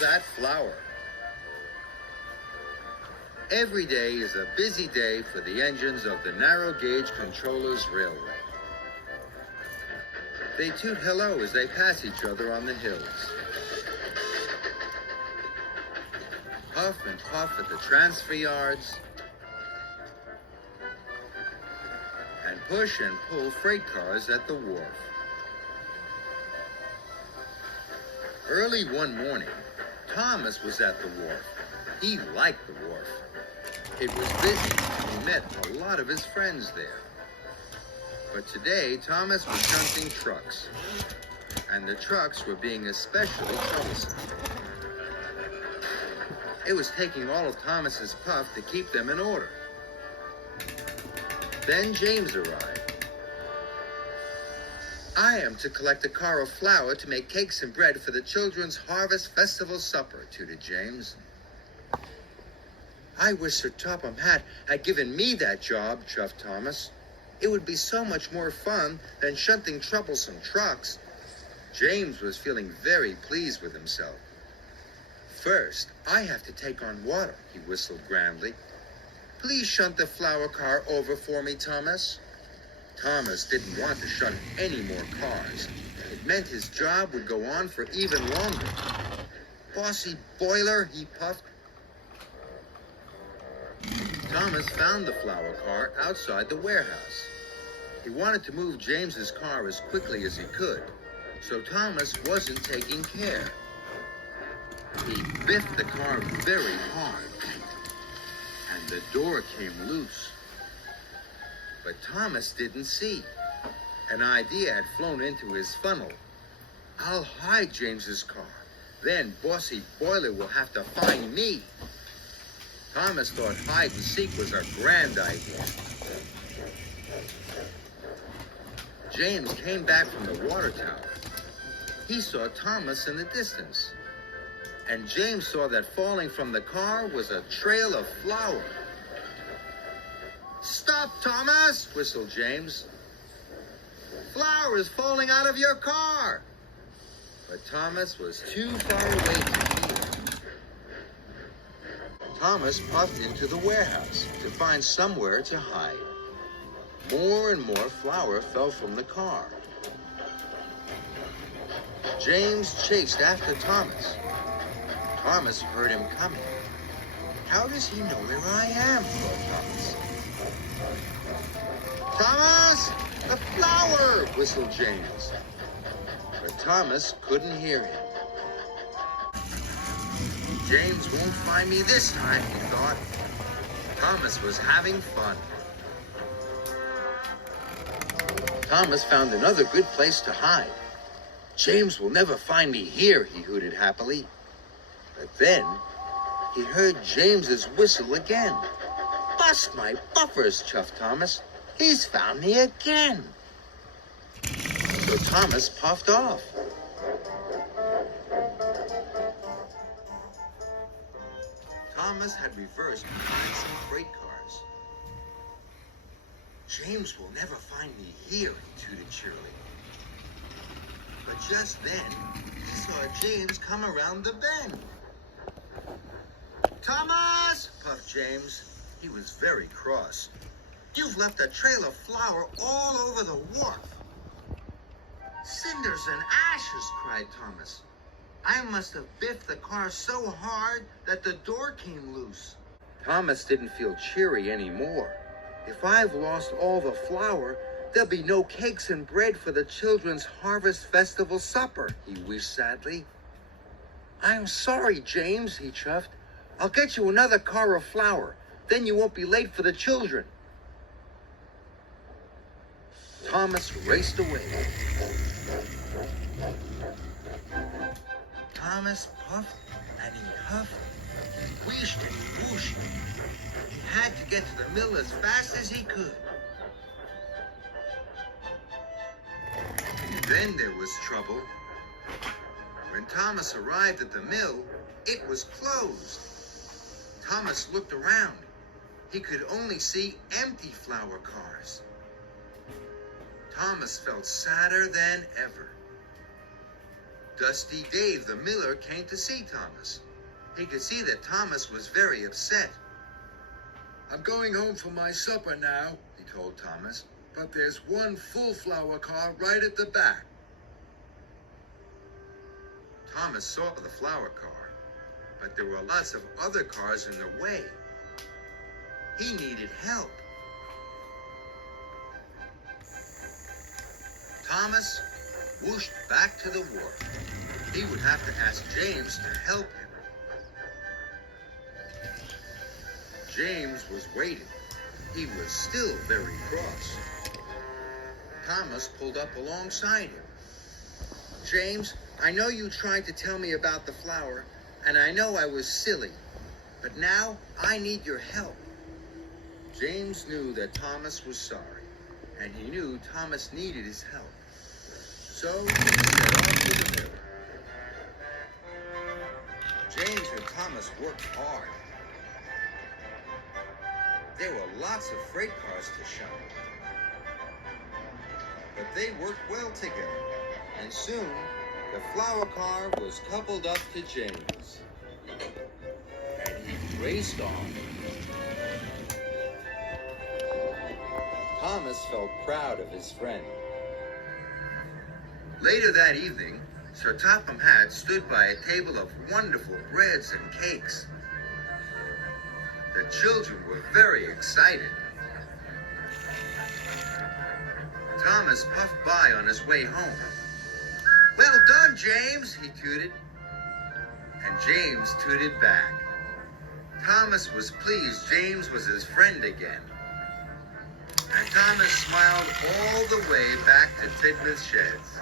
that flour. Every day is a busy day for the engines of the Narrow Gauge Controllers Railway. They toot hello as they pass each other on the hills. Puff and puff at the transfer yards. And push and pull freight cars at the wharf. Early one morning, Thomas was at the wharf. He liked the wharf. It was busy, and he met a lot of his friends there. But today, Thomas was shunting trucks, and the trucks were being especially troublesome. It was taking all of Thomas's puff to keep them in order. Then James arrived. "I am to collect a car of flour to make cakes and bread for the children's Harvest Festival supper," tooted James. "I wish Sir Topham Hatt had given me that job," chuffed Thomas. "It would be so much more fun than shunting troublesome trucks." James was feeling very pleased with himself. "First, I have to take on water," he whistled grandly. "Please shunt the flour car over for me, Thomas." Thomas didn't want to shunt any more cars. It meant his job would go on for even longer. "Bossy boiler," he puffed. Thomas found the flour car outside the warehouse. He wanted to move James's car as quickly as he could, so Thomas wasn't taking care. He biffed the car very hard, and the door came loose. But Thomas didn't see. An idea had flown into his funnel. "I'll hide James's car. Then Bossy Boiler will have to find me." Thomas thought hide and seek was a grand idea. James came back from the water tower. He saw Thomas in the distance. And James saw that falling from the car was a trail of flour. "Stop, Thomas!" whistled James. "Flour is falling out of your car!" But Thomas was too far away to hear. Thomas puffed into the warehouse to find somewhere to hide. More and more flour fell from the car. James chased after Thomas. Thomas heard him coming. "How does he know where I am?" thought Thomas. "Thomas! The flour!" whistled James. But Thomas couldn't hear him. "James won't find me this time," he thought. Thomas was having fun. Thomas found another good place to hide. "James will never find me here," he hooted happily. But then he heard James's whistle again. "Bust my buffers," chuffed Thomas. "He's found me again." So Thomas puffed off. Thomas had reversed behind some freight cars. "James will never find me here," he tooted cheerily. But just then, he saw James come around the bend. "Thomas!" puffed James. He was very cross. "You've left a trail of flour all over the wharf." "Cinders and ashes!" cried Thomas. "I must have biffed the car so hard that the door came loose." Thomas didn't feel cheery anymore. "If I've lost all the flour, there'll be no cakes and bread for the children's Harvest Festival supper," he wished sadly. "I'm sorry, James," he chuffed. "I'll get you another car of flour. Then you won't be late for the children." Thomas raced away. Thomas puffed and he huffed, he wheeshed and he whooshed. He had to get to the mill as fast as he could. Then there was trouble. When Thomas arrived at the mill, it was closed. Thomas looked around. He could only see empty flour cars. Thomas felt sadder than ever. Dusty Dave the miller came to see Thomas. He could see that Thomas was very upset. I'm going home for my supper now, he told Thomas, but there's one full flour car right at the back. Thomas saw the flour car, but there were lots of other cars in the way. He needed help. Thomas whooshed back to the wharf. He would have to ask James to help him. James was waiting. He was still very cross. Thomas pulled up alongside him. James, I know you tried to tell me about the flour, and I know I was silly, but now I need your help. James knew that Thomas was sorry, and he knew Thomas needed his help. So he set off to the mill. James and Thomas worked hard. There were lots of freight cars to shun. But they worked well together, and soon the flour car was coupled up to James. And he raced on. Thomas felt proud of his friend. Later that evening, Sir Topham Hatt stood by a table of wonderful breads and cakes. The children were very excited. Thomas puffed by on his way home. Well done, James, he tooted. And James tooted back. Thomas was pleased James was his friend again. And Thomas smiled all the way back to Tidmouth Sheds.